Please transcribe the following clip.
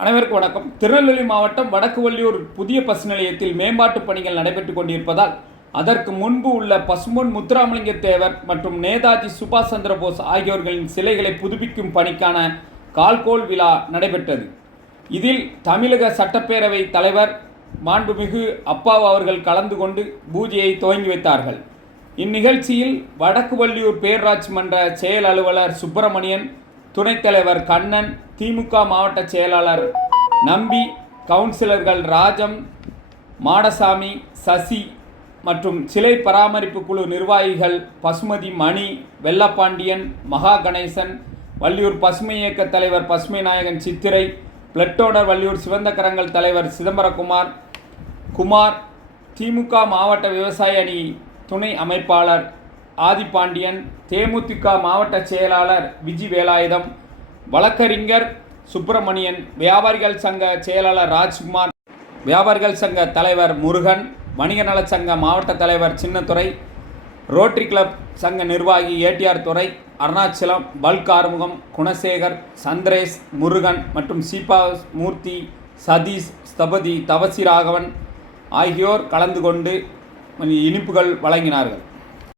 அனைவருக்கும் வணக்கம். திருநெல்வேலி மாவட்டம் வடக்கு வள்ளியூர் புதிய பஸ் நிலையத்தில் மேம்பாட்டு பணிகள் நடைபெற்றுக் கொண்டிருப்பதால் அதற்கு முன்பு உள்ள பசும்பொன் முத்துராமலிங்க தேவர் மற்றும் நேதாஜி சுபாஷ் சந்திர போஸ் ஆகியோர்களின் சிலைகளை புதுப்பிக்கும் பணிக்கான கால்கோள் விழா நடைபெற்றது. இதில் தமிழக சட்டப்பேரவை தலைவர் மாண்புமிகு அப்பாவு அவர்கள் கலந்து கொண்டு பூஜையை துவங்கி வைத்தார்கள். இந்நிகழ்ச்சியில் வடக்கு வள்ளியூர் பேரூராட்சி மன்ற செயல் அலுவலர் சுப்பிரமணியன் துணைத் தலைவர் கண்ணன் திமுக மாவட்ட செயலாளர் நம்பி கவுன்சிலர்கள் ராஜம் மாடசாமி சசி மற்றும் சிலை பராமரிப்பு குழு நிர்வாகிகள் பசுமதி மணி வெள்ளப்பாண்டியன் மகா கணேசன் வள்ளியூர் பசுமை இயக்க தலைவர் பசுமை நாயகன் சித்திரை பிளட்டோனர் வள்ளியூர் சிவந்த கரங்கள் தலைவர் சிதம்பரகுமார் குமார் திமுக மாவட்ட விவசாய அணி துணை அமைப்பாளர் ஆதிபாண்டியன் தேமுதிக மாவட்ட செயலாளர் விஜி வேலாயுதம் வழக்கறிஞர் சுப்பிரமணியன் வியாபாரிகள் சங்க செயலாளர் ராஜ்குமார் வியாபாரிகள் சங்க தலைவர் முருகன் வணிக சங்க மாவட்ட தலைவர் சின்னத்துறை ரோட்டரி கிளப் சங்க நிர்வாகி ஏடிஆர் துறை அருணாச்சலம் பல்க் ஆறுமுகம் குணசேகர் சந்திரேஷ் முருகன் மற்றும் சீபா மூர்த்தி சதீஷ் ஸ்தபதி தவசி ராகவன் ஆகியோர் கலந்து கொண்டு இனிப்புகள் வழங்கினார்கள்.